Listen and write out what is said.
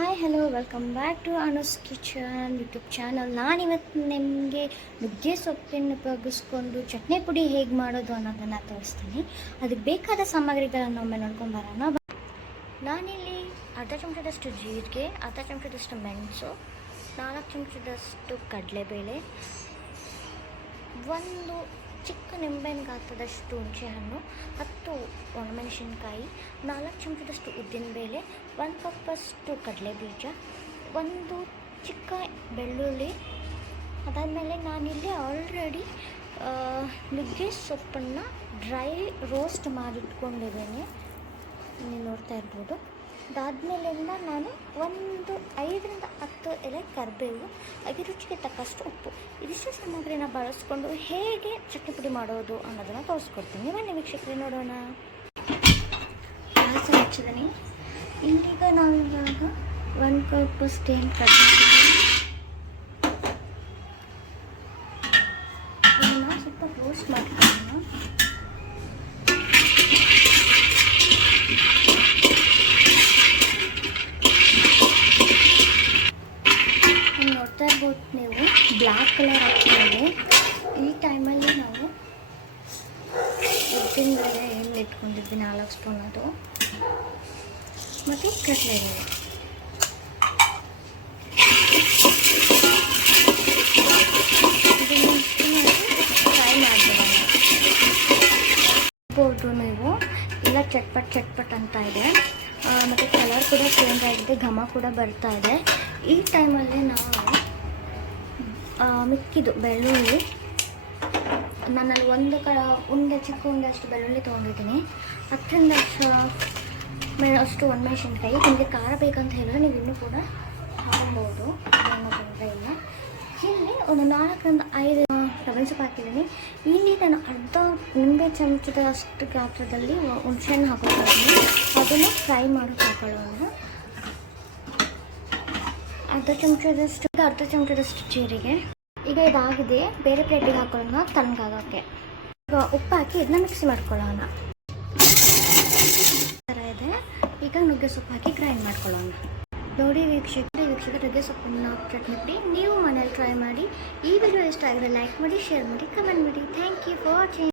Hi hello welcome back to Anu's kitchen YouTube channel ನಾನಿವತ್ತು ನಿಮಗೆ ನುಗ್ಗೆ ಸೊಪ್ಪನ್ನು ಉಪಯೋಗಿಸ್ಕೊಂಡು ಚಟ್ನಿ ಪುಡಿ ಹೇಗೆ ಮಾಡೋದು ಅನ್ನೋದನ್ನು ತೋರಿಸ್ತೀನಿ. ಅದಕ್ಕೆ ಬೇಕಾದ ಸಾಮಗ್ರಿಗಳನ್ನು ಒಮ್ಮೆ ನೋಡ್ಕೊಂಡು ಬರೋಣ. ಬ- ನಾನಿಲ್ಲಿ ಅರ್ಧ ಚಮಚದಷ್ಟು ಜೀರಿಗೆ, ಅರ್ಧ ಚಮಚದಷ್ಟು ಮೆಣಸು, ನಾಲ್ಕು ಚಮಚದಷ್ಟು ಕಡಲೆಬೇಳೆ, ಒಂದು ಚಿಕ್ಕ ನಿಂಬೆಹಣ್ಣು ಗಾತ್ರದಷ್ಟು ಹುಣಸೆಹಣ್ಣು, ಹತ್ತು ಒಣಮೆಣಸಿನ್ಕಾಯಿ, ನಾಲ್ಕು ಚಮಚದಷ್ಟು ಉದ್ದಿನಬೇಳೆ ಒಂದು ಕಪ್ಪಷ್ಟು ಕಡಲೆ ಬೀಜ ಒಂದು ಚಿಕ್ಕ ಬೆಳ್ಳುಳ್ಳಿ. ಅದಾದಮೇಲೆ ನಾನಿಲ್ಲಿ ಆಲ್ರೆಡಿ ನುಗ್ಗೆ ಸೊಪ್ಪನ್ನು ಡ್ರೈ ರೋಸ್ಟ್ ಮಾಡಿಟ್ಕೊಂಡಿದ್ದೇನೆ ನೀವು ನೋಡ್ತಾ ಇರ್ಬೋದು. ಅದಾದಮೇಲಿಂದ ನಾನು ಒಂದು ಐದರಿಂದ ಹತ್ತು ಎಲೆ ಕರಿಬೇವು, ಹಾಗೆ ರುಚಿಗೆ ತಕ್ಕಷ್ಟು ಉಪ್ಪು. ಇದಿಷ್ಟು ಸಾಮಗ್ರಿನ ಬಳಸ್ಕೊಂಡು ಹೇಗೆ ಚಟ್ನಿ ಪುಡಿ ಮಾಡೋದು ಅನ್ನೋದನ್ನು ತೋರಿಸ್ಕೊಡ್ತೀನಿ. ಬನ್ನಿ ವೀಕ್ಷಕರಿ, ನೋಡೋಣ. ಗ್ಯಾಸ್ ಹಚ್ಚಿದ್ದೀನಿ ಇಲ್ಲಿಗ ನಾವು ಇವಾಗ ಒಂದು ಕಪ್ ಸ್ಟೇನ್ ಕಡ್ಡಿದ್ದೀವಿ ಇದನ್ನು ಸ್ವಲ್ಪ ರೋಸ್ಟ್ ಮಾಡ್ಕೊಳ್ಳೋಣ. ಬ್ಲ್ಯಾಕ್ ಕಲರ್ ಹಾಕಿದ್ದಾರೆ ಈ ಟೈಮಲ್ಲಿ ನಾವು ಉದ್ದಿನ ಬೇಳೆ ಎಣ್ಣೆ ಇಟ್ಕೊಂಡಿದ್ವಿ, ನಾಲ್ಕು ಸ್ಪೂನ್ ಅದು. ಮತ್ತು ಕಡಲೆ ಫ್ರೈ ನೀವು. ಇಲ್ಲ, ಚಟ್ಪಟ್ ಚಟ್ಪಟ್ ಅಂತ ಇದೆ. ಮತ್ತು ಕಲರ್ ಕೂಡ ಚೇಂಜ್ ಆಗಿದೆ, ಘಮ ಕೂಡ ಬರ್ತಾ ಇದೆ. ಈ ಟೈಮಲ್ಲಿ ನಾವು ಆ, ಮಿಕ್ಕಿದ್ದು ಬೆಳ್ಳುಳ್ಳಿ. ನಾನಲ್ಲಿ ಒಂದು ಕ ಉಂಡೆ ಚಿಕ್ಕ ಉಂಡೆ ಅಷ್ಟು ಬೆಳ್ಳುಳ್ಳಿ ತೊಗೊಂಡಿದ್ದೀನಿ. ಹತ್ತರಿಂದ ಅಷ್ಟು ಅಷ್ಟು ಒಣಮೆಣಸಿನ್ಕಾಯಿ. ನಿಮಗೆ ಖಾರ ಬೇಕಂತ ಹೇಳಿದ್ರೆ ನೀವು ಇನ್ನೂ ಕೂಡ ಹಾಕೊಬೋದು. ಏನೂ ತೊಂದರೆ ಇಲ್ಲ. ಇಲ್ಲಿ ಒಂದು ನಾಲ್ಕರಿಂದ ಐದು ಡಬಲ್ ಸೊಪ್ಪು ಹಾಕಿದ್ದೀನಿ. ಇಲ್ಲಿ ನಾನು ಅರ್ಧ ನಿಂಬೆ ಚಮಚದ ಅಷ್ಟು ಗಾತ್ರದಲ್ಲಿ ಹುಣಸೆಹಣ್ಣು ಹಾಕೋತೀನಿ ಅದನ್ನು ಫ್ರೈ ಮಾಡಿ ಹಾಕೊಳ್ಳೋಣ. ಅರ್ಧ ಚಮಚದಷ್ಟು ಅರ್ಧ ಚಮಚದಷ್ಟು ಜೀರಿಗೆ. ಈಗ ಇದಾಗಿದೆ. ಬೇರೆ ಪ್ಲೇಟಿಗೆ ಹಾಕೊಳ್ಳೋಣ ತಣ್ಣಗಾಗೋಕ್ಕೆ ಈಗ ಉಪ್ಪು ಹಾಕಿ ಇದನ್ನ ಮಿಕ್ಸಿ ಮಾಡ್ಕೊಳ್ಳೋಣ. ಥರ ಇದೆ. ಈಗ ನುಗ್ಗೆ ಸೊಪ್ಪು ಹಾಕಿ ಗ್ರೈಂಡ್ ಮಾಡ್ಕೊಳ್ಳೋಣ. ನೋಡಿ ವೀಕ್ಷಕ ವೀಕ್ಷಕ ನುಗ್ಗೆ ಸೊಪ್ಪನ್ನು ನಾವು ಪುಡಿ ನೀವು ಮನೇಲಿ ಟ್ರೈ ಮಾಡಿ. ಈ ವಿಡಿಯೋ ಇಷ್ಟ ಆಗಿದ್ರೆ ಲೈಕ್ ಮಾಡಿ ಶೇರ್ ಮಾಡಿ ಕಮೆಂಟ್ ಮಾಡಿ. Thank you for watching